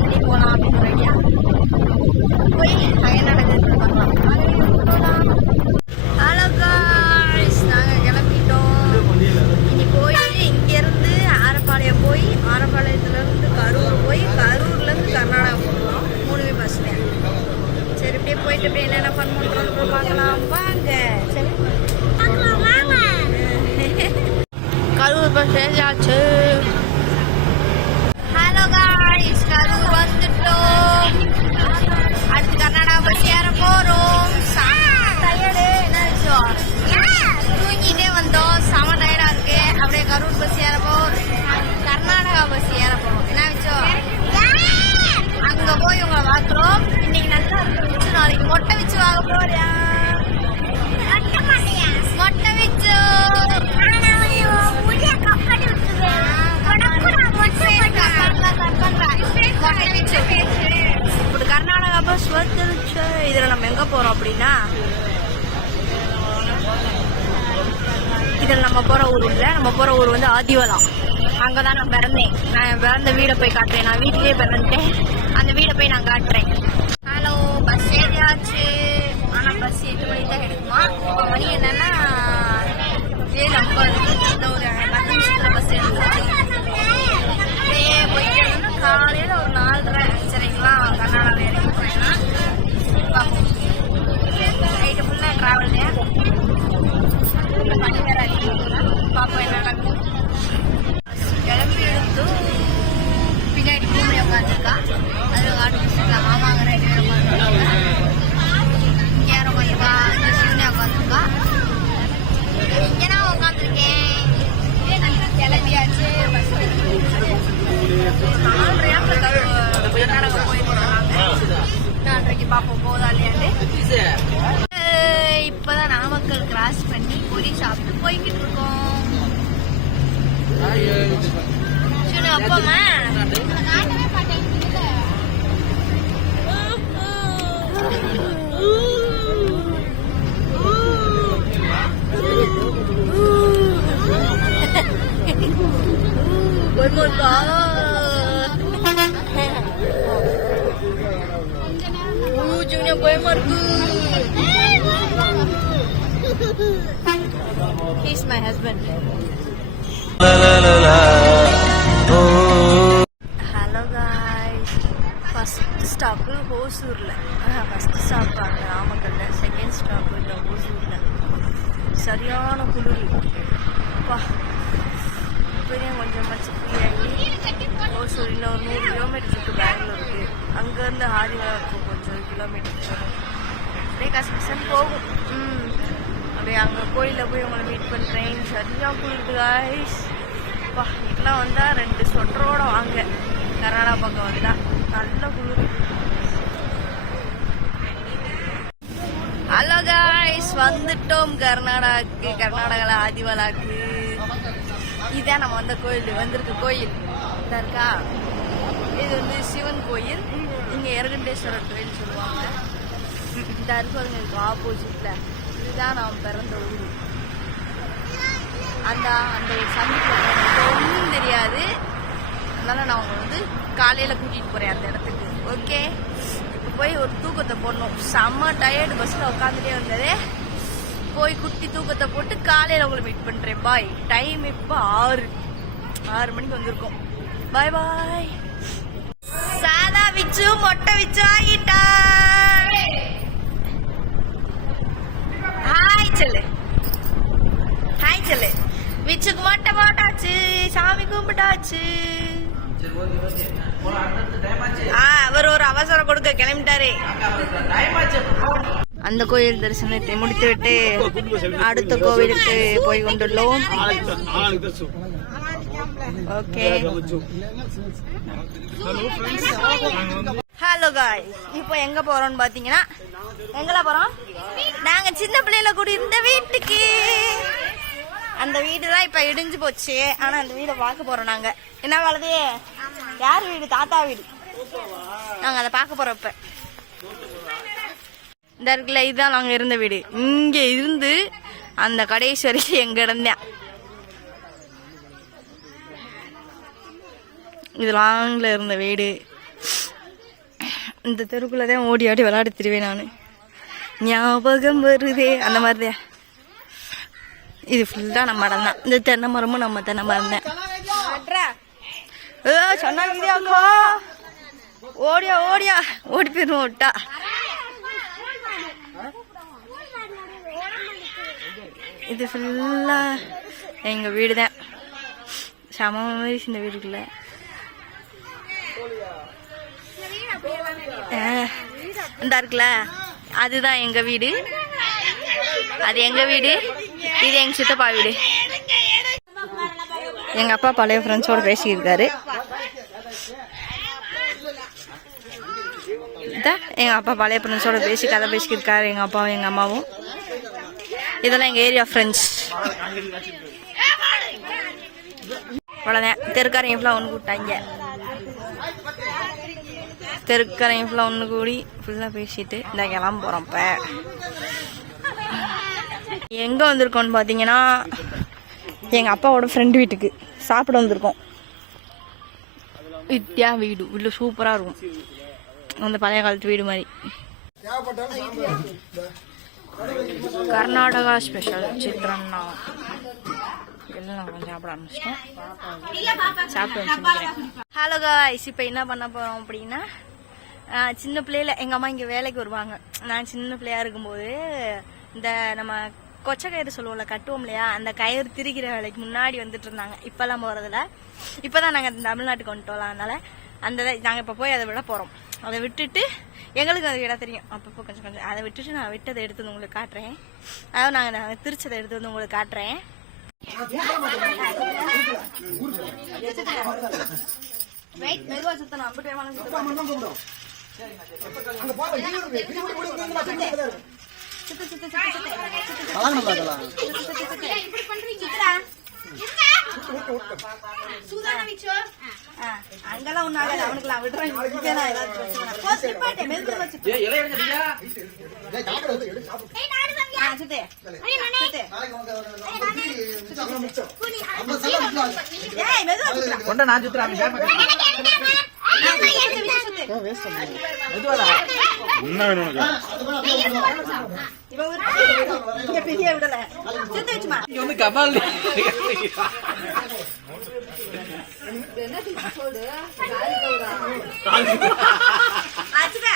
எப்படி போகலாம் அப்படின்னு ஒரு ஐடியா போய் அங்கே நடக்குது பார்க்கலாம் போய் ஆரப்பாளையத்துலேருந்து கரூர் போய் கரூர்லேருந்து கர்நாடகா போகிறோம் மூணுமே பஸ்ஸில் சரி இப்படியே போயிட்டு இப்படி என்னென்ன ஃபன் பார்க்கலாம் வாங்க சரி கரூர் பஸ் சேஞ்ச் ஹலோ கா எல்லாரும் வந்துட்டோம். அடுத்து கர்நாடகா பஸ் ஏற போறோம். டயர்டு என்ன தூங்கிட்டே வந்தோம். செம டயர்டா இருக்கு. அப்படியே கரூர் பஸ் ஏற போறோம். கர்நாடகா பஸ் ஏற போறோம். என்ன விஷயம் அங்க போய் உங்களை பாக்குறோம் இன்னைக்கு நல்லா இருக்கு நாளைக்கு மொட்டை வச்சு வாங்க போறியா? இல்ல போற ஊர் வந்து ஆதிவலம் அங்கதான் நான் பிறந்தேன். நான் பிறந்த வீடை போய் காட்டுறேன். நான் வீட்லயே பிறந்துட்டேன். அந்த வீடை போய் நான் காட்டுறேன். ஹலோ பஸ் ஏறியாச்சு ஆனா பஸ் எட்டு மணி தான் எடுக்குமா இப்போ மணி என்னன்னா ஏழு ஐம்பது. இந்த ஒரு பத்து நிமிஷத்துல பஸ் எடுத்துருவாங்க பார்ப்போம். போதா இல்லையாண்டு இப்பதான் நாமக்கல் கிராஸ் பண்ணி பொரி சாப்பிட்டு போய்கிட்டு இருக்கோம். அப்பமா One more He's my husband. Hello guys first stop ஹோசூரில் first stop அங்கே நாமக்கல்ல செகண்ட் ஸ்டாப்பு இந்த ஹோசூரில் சரியான குளிர். அப்பா இப்போதான் கொஞ்சம் மச்சு ஃப்ரீ ஆகி ஹோசூர் இன்னும் ஒரு நூறு கிலோமீட்டர் இருக்கு. பெங்களூருக்கு அங்கேருந்து ஆதிவாரம் இருக்கும் கொஞ்சம் கிலோமீட்டர் அப்படியே கஷ்டம் போகும். ம். அப்படியே அங்கே கோயிலில் போய் உங்களை மீட் பண்ணுறேன் சரியாக குளிருது காய்ஸ் அப்பா வீட்டில் வந்தால் ரெண்டு சொட்டரோட வாங்க. கர்நாடகா பக்கம் வந்தால் நல்ல குளிர். ஹலோ காய்ஸ் வந்துட்டோம் கர்நாடகாக்கு கர்நாடகாவில் ஆதிவாலாக்கு. இதுதான் நம்ம வந்த கோயில் வந்திருக்கு கோயில். இதா இருக்கா? இது வந்து சிவன் கோயில். இங்கே எரகண்டேஸ்வரர் கோயில் சொல்லுவாங்க. இந்த அருகோங்க ஆப்போசிட்டில் தான் நான் பிறந்த ஊர். அந்த அந்த ஒரு சந்திப்பு ஒன்றும் தெரியாது. அதனால நான் அவங்க வந்து காலையில கூட்டிட்டு போறேன் அந்த இடத்துக்கு. ஓகே இப்போ போய் ஒரு தூக்கத்தை போடணும். செம்ம டயர்டு பஸ்ல உட்காந்துட்டே வந்ததே. போய் குட்டி தூக்கத்தை போட்டு காலையில உங்களை மீட் பண்றேன். பாய் டைம் இப்போ ஆறு. ஆறு மணிக்கு வந்திருக்கோம். பாய் பாய் சாதா விச்சு மொட்டை விச்சு ஆகிட்டா ஹாய் ஹாய் செல்லு. விச்சுக்கு மொட்டை போட்டாச்சு சாமி கும்பிட்டாச்சு. அவர் ஒரு அவசரம் கொடுக்க கிளம்பிட்டாரே. அந்த கோயில் தரிசனத்தை முடித்துவிட்டு அடுத்த கோவிலுக்கு போய் கொண்டுள்ளோம். ஓகே ஹலோ காய் இப்போ எங்க போறோம்னு பாத்தீங்கன்னா எங்கெல்லாம் போறோம்? நாங்க சின்ன பிள்ளையில கூடி இருந்த வீட்டுக்கு. அந்த வீடு தான் இப்ப இடிஞ்சு போச்சு. ஆனா அந்த வீடை பார்க்க போறோம் நாங்க. என்ன வளது யார் வீடு? தாத்தா வீடு. நாங்க அதை பார்க்க போறோம் இப்ப. இந்த இருக்குல்ல இதுதான் நாங்க இருந்த வீடு. இங்க இருந்து அந்த கடைசி வரைக்கும் எங்க இருந்தேன் இது லாங்ல இருந்த வீடு. இந்த தெருக்குள்ளே தான் ஓடி ஆடி விளையாடி திருவேன் நான். ஞாபகம் வருதே அந்த மாதிரி தான். இது ஃபுல்லாக நம்ம மரம் தான். இந்த தென்னை மரமும் நம்ம தென்னை மரம் தான். ஏ சொன்னாங்கோ ஓடியா ஓடியா. ஓடி போயிடும் விட்டா இது ஃபுல்லாக எங்கள் வீடு தான். சம மாதிரி இந்த வீடுக்குள்ளே இந்த இருக்குல்ல. அதுதான் எங்கள் வீடு. அது எங்கள் வீடு? இது எங்கள் சித்தப்பா வீடு. எங்கள் அப்பா பழைய ஃப்ரெண்ட்ஸோட பேசியிருக்காரு இதான் எங்கள் அப்பா பழைய ஃப்ரெண்ட்ஸோட பேசி கதை பேசிக்கிருக்காரு எங்கள் அப்பாவும் எங்கள் அம்மாவும். இதெல்லாம் எங்கள் ஏரியா ஃப்ரெண்ட்ஸ் அவ்வளோதான் தெருக்காரங்க ஃபுல்லாக ஒன்று கூப்பிட்டாங்க. தெருக்காரங்க ஃபுல்லாக ஒன்று கூடி ஃபுல்லாக பேசிட்டு இந்த கிளம்ப போகிறோம் இப்போ. எங்கே வந்திருக்கோம்னு பார்த்தீங்கன்னா எங்கள் அப்பாவோட ஃப்ரெண்டு வீட்டுக்கு சாப்பிட வந்திருக்கோம். வித்யா வீடு உள்ள சூப்பராக இருக்கும். அந்த பழைய காலத்து வீடு மாதிரி. கர்நாடகா ஸ்பெஷல் சித்ரன்னா. எல்லாம் கொஞ்சம் சாப்பிட ஆரம்பிச்சிட்டோம். சாப்பிட்டு ஹலோ காய்ஸ் இப்போ என்ன பண்ண போகிறோம் அப்படின்னா சின்ன பிள்ளையில எங்கள் அம்மா இங்கே வேலைக்கு வருவாங்க. நான் சின்ன பிள்ளையா இருக்கும்போது இந்த நம்ம கொச்சை கயிறு சொல்லுவோம்ல கட்டுவோம் இல்லையா? அந்த கயிறு திரிக்கிற வேலைக்கு முன்னாடி வந்துட்டு இருந்தாங்க. இப்போல்லாம் போகிறதில்ல இப்போ தான் நாங்கள் தமிழ்நாட்டுக்கு வந்துட்டோம் அதனால அந்த நாங்கள் இப்போ போய் அதை விட போகிறோம் அதை விட்டுட்டு எங்களுக்கு அது இடம் தெரியும். அப்பப்போ கொஞ்சம் கொஞ்சம் அதை விட்டுட்டு நான் விட்டதை எடுத்து வந்து உங்களுக்கு காட்டுறேன். அதாவது நாங்கள் நாங்கள் திரிச்சதை எடுத்து வந்து உங்களுக்கு காட்டுறேன். சுத்தணும் அப்படி சுத்து சுத்து ஆ, அங்கெல்லாம் சுத்து. சுத்து. மெதுவா. கொண்ட நான் சுத்துறேன் ஆ, எடுத்து விட்டு சுத்து. இவ ஒரு இங்க பெரிய விடல சுத்து வச்சுமா இங்க வந்து கபால் ஆச்சுடா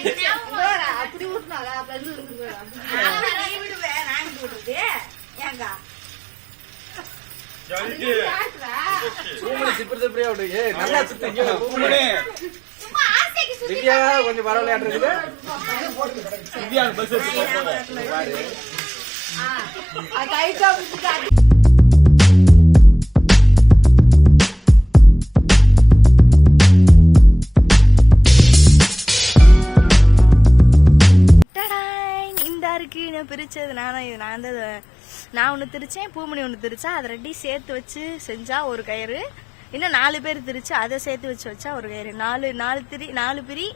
இதோடா, அப்படி ஊத்துனாங்க, அப்ப இது இருக்குது. பூமணி சிப்பர் சிப்பரியா விடுங்க நல்லா சுத்துங்க பூமணி திவ்யா கொஞ்சம் பரவாயில்லையாட்டு விட்டுட்டா. டடாய், இந்த இருக்கு நான் பிரிச்சது நான் தான் இது நான் தான் நான் ஒன்று திரிச்சேன் பூமணி ஒன்று திரிச்சா அதை ரெண்டையும் சேர்த்து வச்சு செஞ்சா ஒரு கயிறு. இன்னும் நாலு பேர் திரிச்சு அதை சேர்த்து வச்சு வச்சா ஒரு கயிறு. நாலு நாலு திரி நாலு பிரி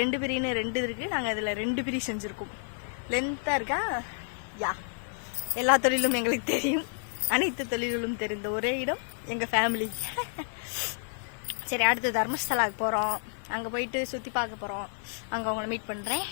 ரெண்டு பிரின்னு ரெண்டு இருக்கு. நாங்கள் இதில் ரெண்டு பிரி செஞ்சுருக்கோம். லென்த்தாக இருக்கா? யா. எல்லா தொழிலும் எங்களுக்கு தெரியும். அனைத்து தொழில்களும் தெரிந்த ஒரே இடம் எங்கள் ஃபேமிலி சரி அடுத்து தர்மஸ்தலாவுக்கு போகிறோம் அங்கே போயிட்டு சுற்றி பார்க்க போகிறோம் அங்கே அவங்கள மீட் பண்ணுறேன்